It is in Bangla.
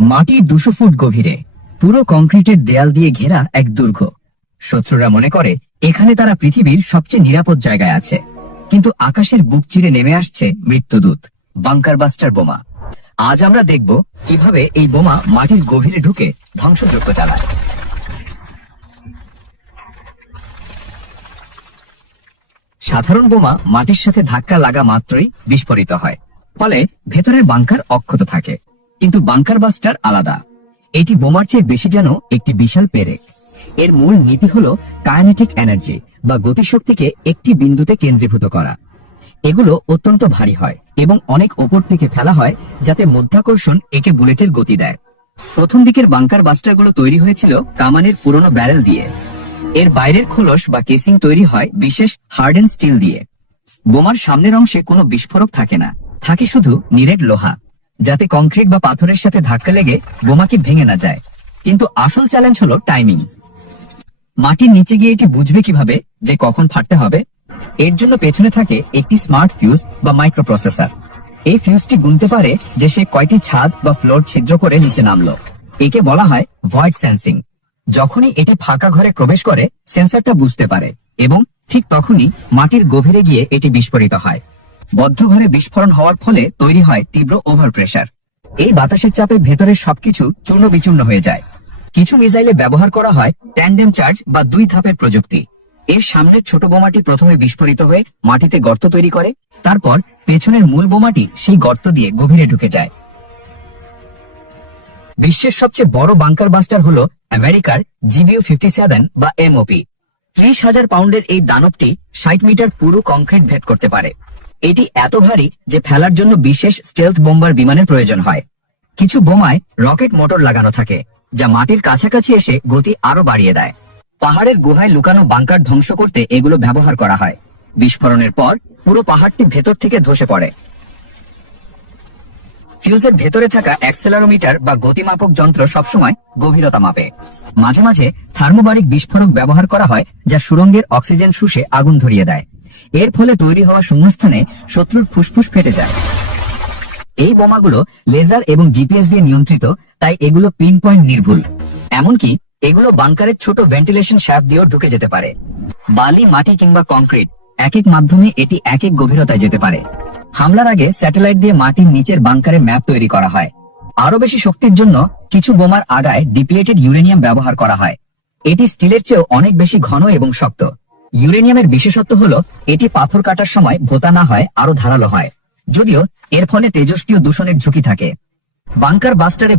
মাটির 200 ফুট গভীরে পুরো কংক্রিটের দেয়াল দিয়ে ঘেরা এক দুর্গ। শত্রুরা মনে করে এখানে তারা পৃথিবীর সবচেয়ে নিরাপদ জায়গায় আছে, কিন্তু আকাশের বুক চিরে নেমে আসছে মৃত্যুদূত, বাংকার বাস্টার বোমা। আজ আমরা দেখব কিভাবে এই বোমা মাটির গভীরে ঢুকে ধ্বংসযজ্ঞ চালায়। সাধারণ বোমা মাটির সাথে ধাক্কা লাগা মাত্রই বিস্ফোরিত হয়, ফলে ভেতরের বাংকার অক্ষত থাকে। কিন্তু বাংকার বাস্টার আলাদা। এটি বোমার চেয়ে বেশি যেন একটি বিশাল পেরেক। এর মূল নীতি হলো কাইনেটিক এনার্জি বা গতিশক্তিকে একটি বিন্দুতে কেন্দ্রীভূত করা। এগুলো অত্যন্ত ভারী হয় এবং অনেক ওপর থেকে ফেলা হয়, যাতে মধ্যাকর্ষণ একে বুলেটের গতি দেয়। প্রথম দিকের বাংকার বাস্টারগুলো তৈরি হয়েছিল কামানের পুরনো ব্যারেল দিয়ে। এর বাইরের খোলস বা কেসিং তৈরি হয় বিশেষ হার্ডেন স্টিল দিয়ে। বোমার সামনের অংশে কোনো বিস্ফোরক থাকে না, থাকে শুধু নিরেট লোহা, যাতে কংক্রিট বা পাথরের সাথে ধাক্কা লেগে বোমাকে ভেঙে না যায়। কিন্তু আসল চ্যালেঞ্জ হলো টাইমিং। মাটির নিচে গিয়ে এটি বুঝবে কিভাবে যে কখন ফাটতে হবে? এর জন্য পেছনে থাকে একটি স্মার্ট ফিউজ বা মাইক্রোপ্রসেসর। এই ফিউজটি গুনতে পারে যে সে কয়টি ছাদ বা ফ্লোর ছিদ্র করে নিচে নামলো। একে বলা হয় ভয়েড সেন্সিং। যখনই এটি ফাঁকা ঘরে প্রবেশ করে, সেন্সরটা বুঝতে পারে এবং ঠিক তখনই মাটির গভীরে গিয়ে এটি বিস্ফোরিত হয়। বদ্ধ ঘরে বিস্ফোরণ হওয়ার ফলে তৈরি হয় তীব্র ওভার প্রেসার। এই বাতাসের চাপে ভেতরের সবকিছু চূর্ণ বিচূর্ণ হয়ে যায়। কিছু মিসাইলে ব্যবহার করা হয় ট্যান্ডেম চার্জ বা 2 ধাপের প্রযুক্তি। এর সামনের ছোট বোমাটি প্রথমে বিস্ফোরিত হয়ে মাটিতে গর্ত তৈরি করে, তারপর পেছনের মূল বোমাটি সেই গর্ত দিয়ে গভীরে ঢুকে যায়। বিশ্বের সবচেয়ে বড় বাংকার বাস্টার হলো আমেরিকার GBU-57 বা MOP। 30,000 পাউন্ডের এই দানবটি 60 মিটার পুরো কংক্রিট ভেদ করতে পারে। এটি এত ভারী যে ফেলার জন্য বিশেষ স্টেলথ বোম্বার বিমানের প্রয়োজন হয়। কিছু বোমায় রকেট মোটর লাগানো থাকে, যা মাটির কাছাকাছি এসে গতি আরো বাড়িয়ে দেয়। পাহাড়ের গুহায় লুকানো বাংকার ধ্বংস করতে এগুলো ব্যবহার করা হয়। বিস্ফোরণের পর পুরো পাহাড়টি ভেতর থেকে ধসে পড়ে। ফিউজের ভেতরে থাকা অ্যাক্সেলারোমিটার বা গতিমাপক যন্ত্র সবসময় গভীরতা মাপে। মাঝে মাঝে থার্মোবারিক বিস্ফোরক ব্যবহার করা হয়, যা সুড়ঙ্গের অক্সিজেন শুষে আগুন ধরিয়ে দেয়। এর ফলে তৈরি হওয়া শূন্যস্থানে শত্রুর ফুসফুস ফেটে যায়। এই বোমাগুলো লেজার এবং জিপিএস দিয়ে নিয়ন্ত্রিত, তাই এগুলো পিন পয়েন্ট নির্ভুল। এমনকি এগুলো বাংকারের ছোট ভেন্টিলেশন শ্যাফট দিয়েও ঢুকে যেতে পারে। বালি, মাটি কিংবা কংক্রিট এক এক মাধ্যমে এটি এক এক গভীরতায় যেতে পারে। হামলার আগে স্যাটেলাইট দিয়ে মাটির নিচের বাংকারে ম্যাপ তৈরি করা হয়। আরো বেশি শক্তির জন্য কিছু বোমার আগায় ডিপ্লেটেড ইউরেনিয়াম ব্যবহার করা হয়। এটি স্টিলের চেয়েও অনেক বেশি ঘন এবং শক্ত। ইউরেনিয়ামের বিশেষত্ব হলো এটি পাথর কাটার সময় ভোঁতা না হয়, আরো ধারালো হয়, যদিও এর ফলে তেজস্ক্রিয় দূষণের ঝুঁকি থাকে। বাংকার বাস্টারে